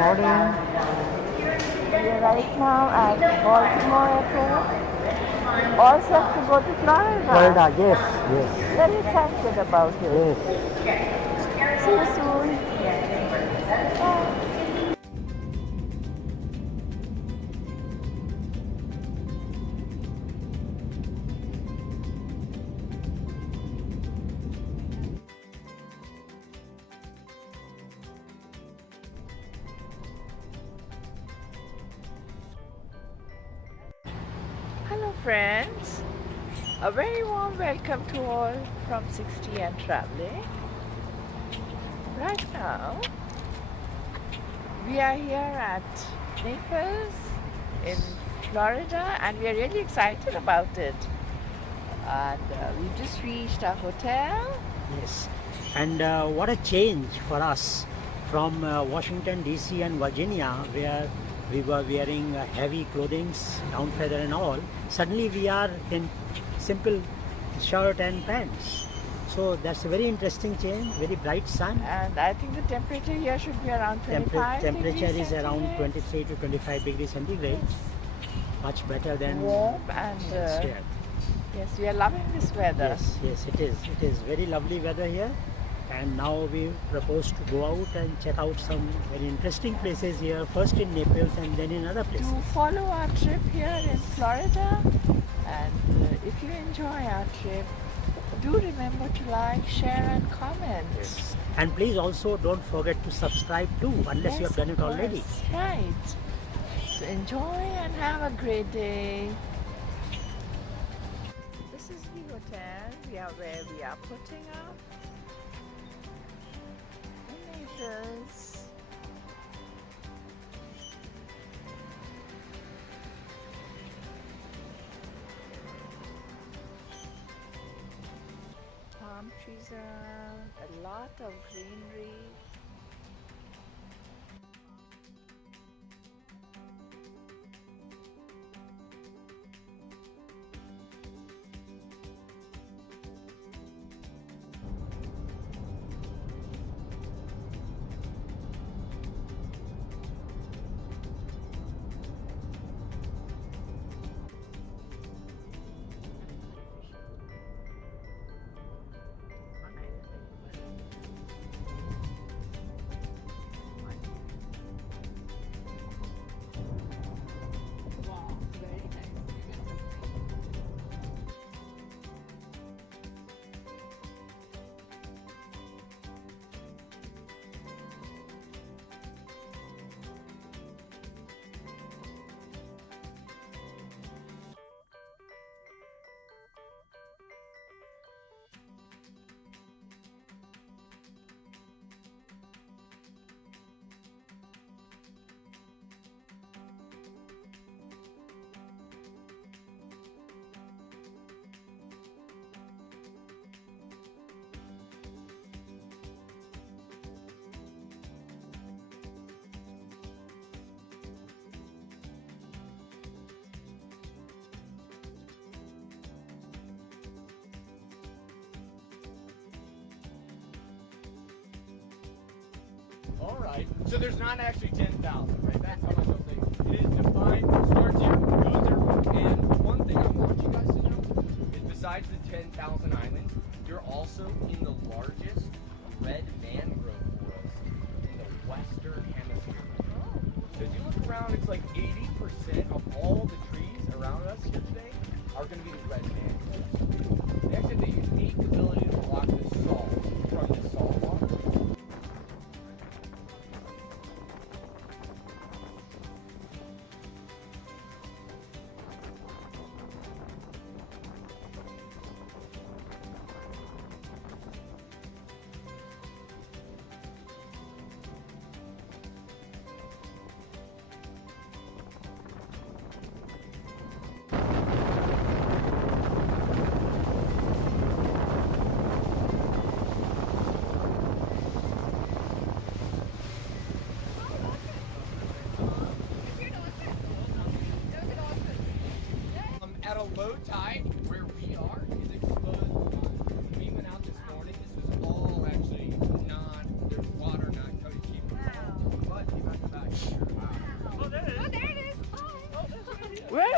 morning. We are right now at Baltimore Airport. All set to go to Florida. Florida, yes. Very excited about it. Yes. See you soon. Bye. Hello friends, a very warm welcome to all from 60 and traveling. Right now we are here at Naples in Florida and we are really excited about it. And we just reached our hotel. Yes. And what a change for us from Washington DC and Virginia, where we were wearing heavy clothing, down feather and all. Suddenly we are in simple shirt and pants. So that's a very interesting change, very bright sun. And I think the temperature here should be around 25 Temperature degrees is around centigrade. 23 to 25 degrees centigrade. Much better than Warm and here. yes, we are loving this weather. Yes, it is. It is very lovely weather here. And now we propose to go out and check out some very interesting places here, first in Naples and then in other places. To follow our trip here in Florida, and if you enjoy our trip, do remember to like, share and comment. Yes. And please also don't forget to subscribe too, unless you have done it already. Right. So enjoy and have a great day. This is the hotel where we are putting up. In Naples. Palm trees around, a lot of greenery. Alright, so there's not actually 10,000, right? That's how much I'll say. It is defined, starts here, goes there, and one thing I want you guys to know is besides the 10,000 islands, you're also in the largest red mangrove forest in the Western Hemisphere. So as you look around, it's like 80% of all the trees around us here today are going to be the red mangroves. They actually have the unique ability to block the salt from the salt water.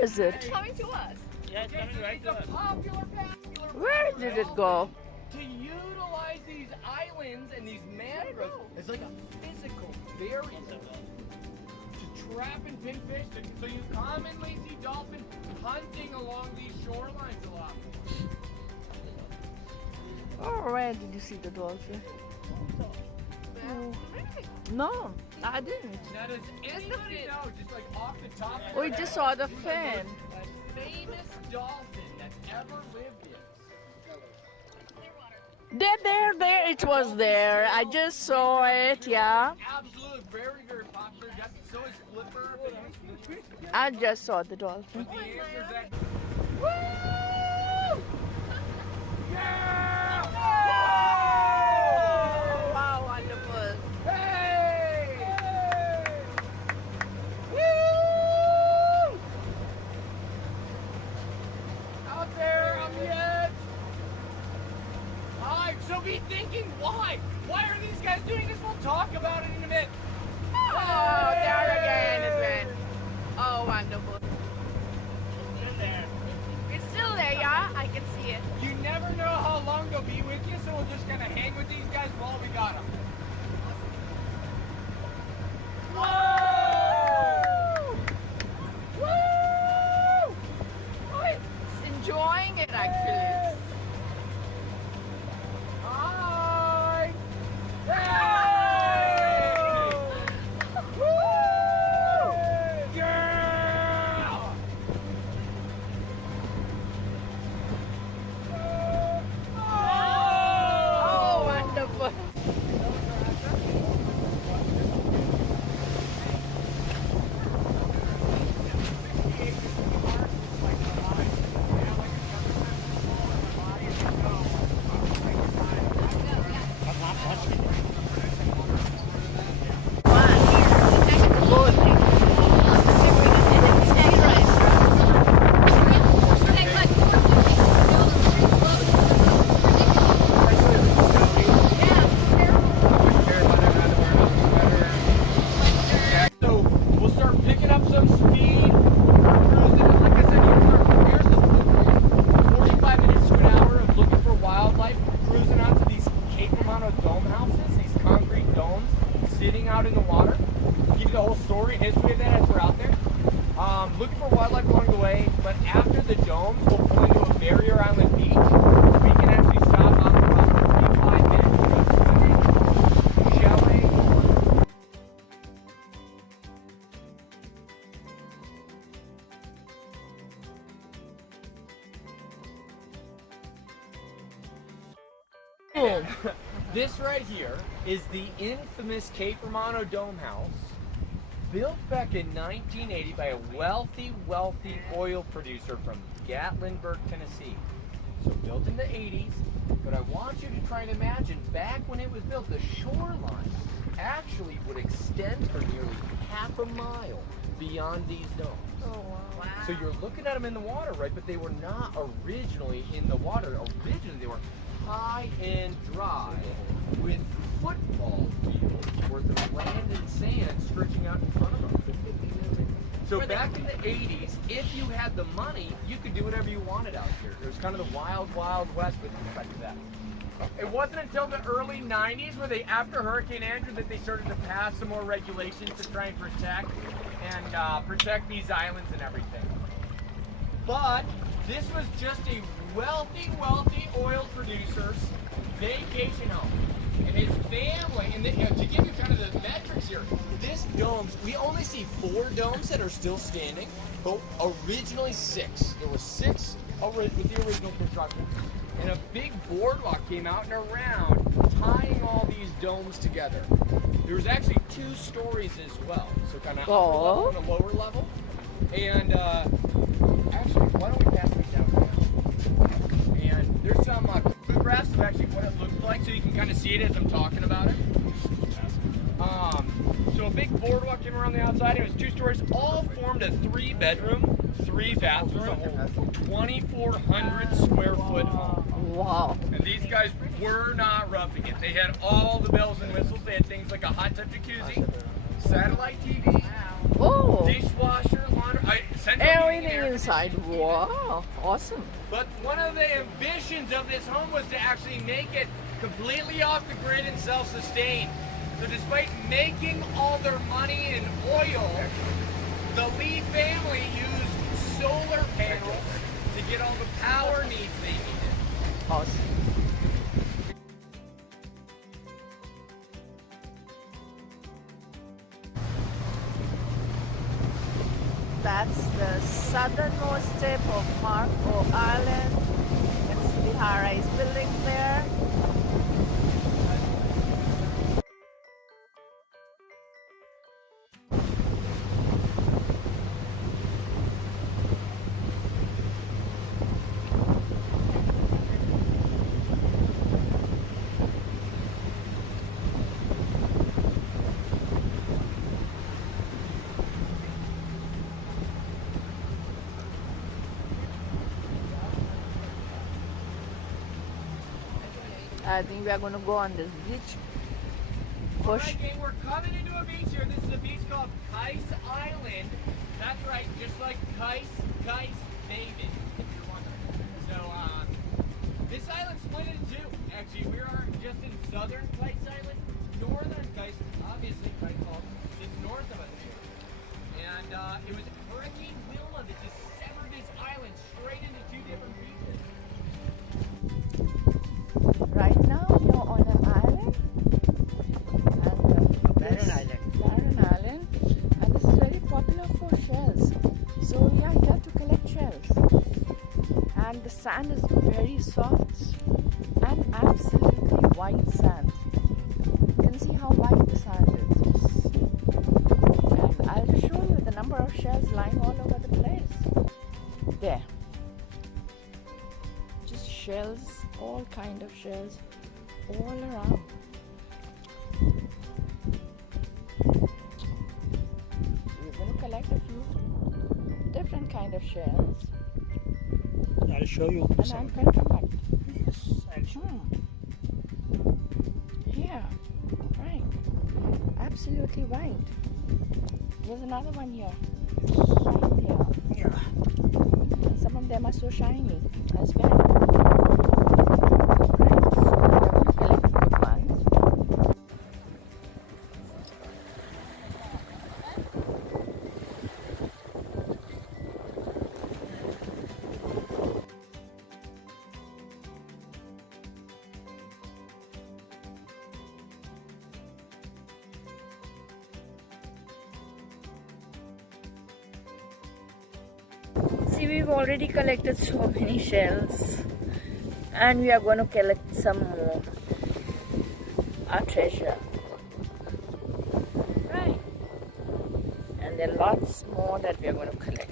Where is it? It's coming to us. Yeah, it's coming right It's to a us. popular Where did it go? to utilize these islands and these mangroves as like a physical barrier to trap and pin fish. So you commonly see dolphins hunting along these shorelines a lot. Oh, where did you see the dolphin? No, I didn't. Now does anybody know, just like off the top of We your just head, saw the who's fin. most famous dolphin that's ever lived here? There, it was there. I just saw it, yeah. Absolutely, very, very popular. So is Flipper. I just saw the dolphin. But the answer is that. Wow, wonderful. Hey! Woo! Out there on the edge. Alright, so be thinking, why? Why are these guys doing this? We'll talk about it in a minute. Oh, there again it went. Oh, wonderful. It's still there, yeah? I can see it. You never know how long they'll be with you, so we'll just kind of hang with these guys while we got them. Whoa! Woo! Oh, it's enjoying it actually. Hi! Hey! Woo! Yeah! Oh, wonderful. So we'll start picking up some speed. Cruising. And like I said, here's the 45 minutes to an hour of looking for wildlife, cruising out to these Cape Romano dome houses, these concrete domes sitting out in the water. Give you the whole story and history of that as we're out there. Looking for wildlife along the way, but after the domes, we'll pull into a barrier island beach. We can actually stop out for about 45 minutes to go swimming, shelling. This right here is the infamous Cape Romano Dome House, built back in 1980 by a wealthy oil producer from Gatlinburg, Tennessee. So built in the 80s, but I want you to try and imagine back when it was built, the shoreline actually would extend for nearly half a mile beyond these domes. Oh, wow. So you're looking at them in the water, right? But they were not originally in the water. Originally, they were high and dry with football fields worth of land and sand stretching out in front of them. So back in the 80s, if you had the money, you could do whatever you wanted out here. It was kind of the wild, wild west with respect to that. It wasn't until the early 90s where they, after Hurricane Andrew, that they started to pass some more regulations to try and protect these islands and everything. But this was just a wealthy oil producer's vacation home. And his family, and to give you kind of the metrics here, this domes, we only see 4 domes that are still standing, but originally 6. There were 6 with the original construction. And a big boardwalk came out and around, tying all these domes together. There was actually 2 stories as well, so kind of upper level and a lower level. And actually, why don't we pass these down now? And there's some photographs of actually what it looked like, so you can kind of see it as I'm talking about it. So a big boardwalk came around the outside. It was 2 stories, all formed a 3-bedroom, 3-bathroom, 2,400 square foot home. Wow. And these guys were not roughing it. They had all the bells and whistles. They had things like a hot tub jacuzzi, satellite TV, Oh. dishwasher, laundry. central heating and Everything air inside. Wow, awesome. But one of the ambitions of this home was to actually make it completely off the grid and self-sustained. So despite making all their money in oil, the Lee family used solar panels to get all the power needs they needed. Awesome. That's the southernmost tip of Mangrove Island. You can see the high-rise buildings there. I think we are going to go on this beach. Alright, gang, we're coming into a beach here. This is a beach called Kais Island. That's right, just like Kais, David, if you're wondering. So, this island's split into two. Actually, we are just in southern Kais Island. Northern Kais, obviously, Kais Falls, sits north of us here. And it was Hurricane Wilma that just severed this island straight into two different beaches. Right now we are on an island. Barren Island. Barren Island. And this is very popular for shells. So we are here to collect shells. And the sand is very soft and absolutely white sand. You can see how white the sand is. And I'll just show you the number of shells lying all over the place. There. Just shells, all kind of shells, all around. We're going to collect a few different kind of shells. I'll show you And I'm going to come back. Yes, I'll show you. Here, right. Absolutely white. There's another one here. Right here. Yeah. And some of them are so shiny as well. Right. So we are going to collect the good ones. See, we've already collected so many shells and we are going to collect some more. Our treasure. Right. And there are lots more that we are going to collect.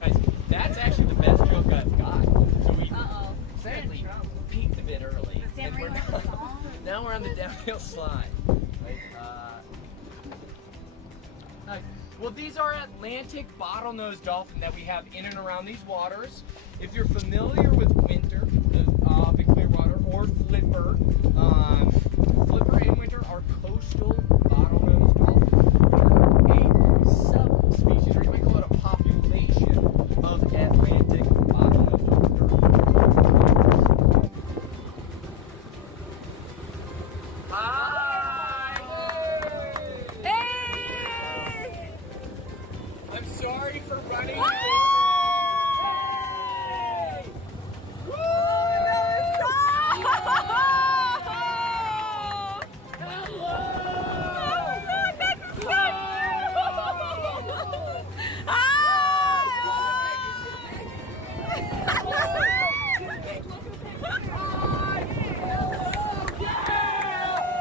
Guys, that's actually the best joke I've got. So we sadly peaked a bit early. And we're now we're on the downhill slide. Right, nice. Well, these are Atlantic bottlenose dolphin that we have in and around these waters. If you're familiar with winter, the clear water, or flipper, flipper in winter are coastal bottlenose dolphins, which are a subspecies, or you might call it a population of Atlantic bottlenose dolphins. Hi! Hey! I'm sorry for running. Hey!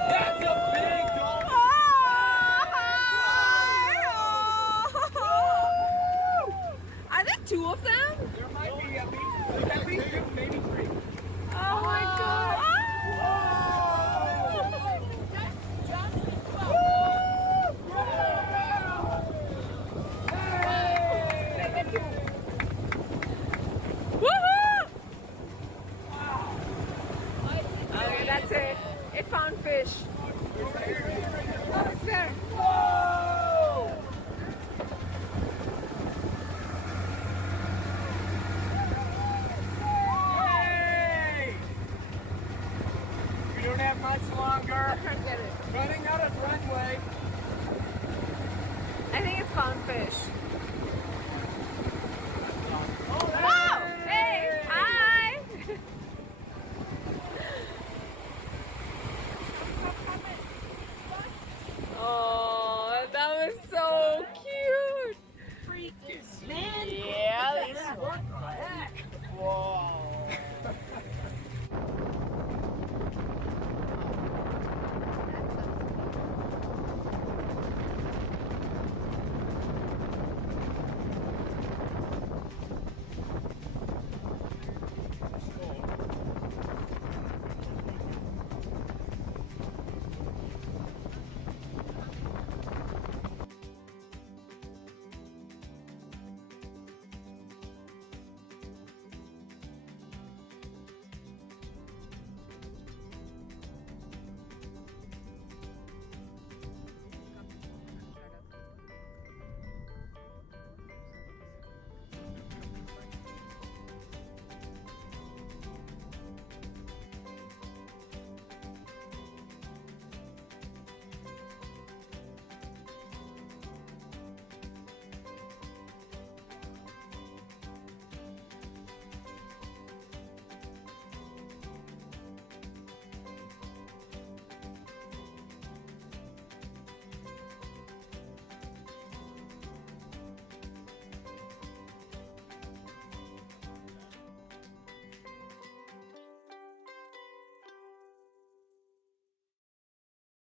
That's a big dolphin. Are there two of them?